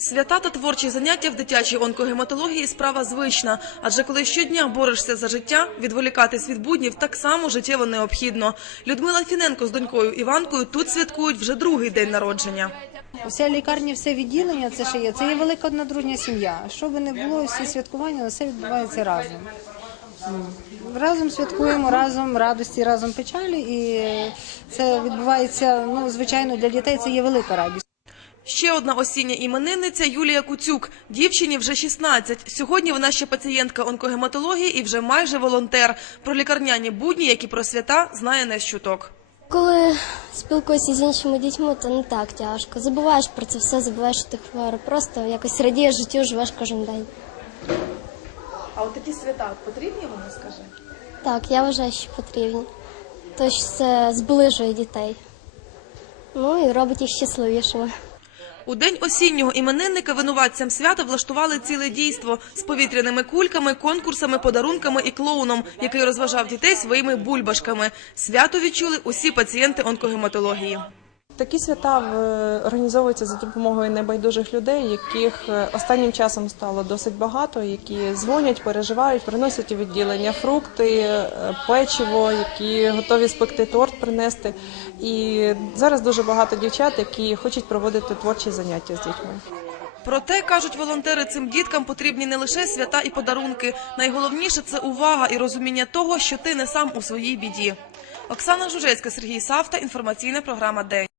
Свята та творчі заняття в дитячій онкогематології справа звична. Адже коли щодня борешся за життя, відволікатись від буднів так само життєво необхідно. Людмила Фіненко з донькою Іванкою тут святкують вже другий день народження. Вся лікарня, все відділення, це ще є. Це є велика однодружня сім'я. Що би не було, всі святкування, все відбувається разом. Разом святкуємо, разом радості, разом печалі, і це відбувається. Ну, звичайно, для дітей це є велика радість. Ще одна осіння іменинниця Юлія Куцюк. Дівчині вже 16. Сьогодні вона ще пацієнтка онкогематології і вже майже волонтер. Про лікарняні будні, як і про свята, знає не з чуток. Коли спілкуєшся з іншими дітьми, то не так тяжко. Забуваєш про це все, забуваєш, що ти хвора. Просто якось радієш життю, живеш кожен день. А от такі свята потрібні вони, скажи? Так, я вважаю, що потрібні. Тож це зближує дітей. Ну і робить їх щасливішими. У день осіннього іменинника винуватцям свята влаштували ціле дійство з повітряними кульками, конкурсами, подарунками і клоуном, який розважав дітей своїми бульбашками. Свято відчули усі пацієнти онкогематології. Такі свята е, організовуються за допомогою небайдужих людей, яких е, останнім часом стало досить багато, які дзвонять, переживають, приносять у відділення фрукти, е, печиво, які готові спекти торт принести. І зараз дуже багато дівчат, які хочуть проводити творчі заняття з дітьми. Проте кажуть волонтери, цим діткам потрібні не лише свята і подарунки. Найголовніше це увага і розуміння того, що ти не сам у своїй біді. Оксана Жужецька, Сергій Савта. Інформаційна програма День.